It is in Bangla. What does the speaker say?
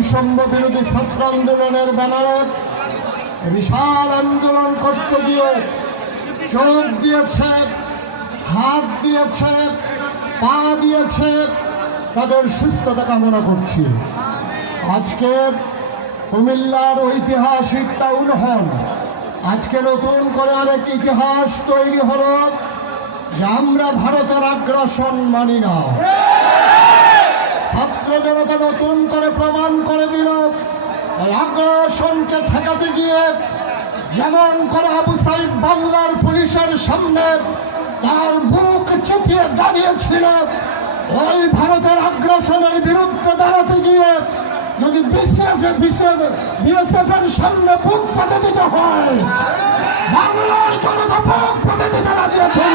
বৈষম্য বিরোধী ছাত্র আন্দোলনের ব্যানারে বিশাল আন্দোলন করতে গিয়ে চোখ দিয়েছে, হাত দিয়েছে, পা দিয়েছে, তাদের সুস্থতা কামনা করছি। আজকে কুমিল্লার ঐতিহাসিক টাউন হল, আজকে নতুন করে আরেক ইতিহাস তৈরি হলো যে আমরা ভারতের আগ্রাসন মানি না। ছাত্র জনতা নতুন করে প্রমাণ করে দিল আগ্রাসনকে ঠেকাতে গিয়ে যেমন করে আবু সাইদ বাংলার পুলিশের সামনে তার বুক চিতিয়ে দাঁড়িয়েছিল, ওই ভারতের আগ্রাসনের বিরুদ্ধে দাঁড়াতে গিয়ে যদি বিএসএফ এর সামনে বুক পেতে দিতে হয়, বাংলার জনতা বুক পেতে দিতে রাজি আছেন।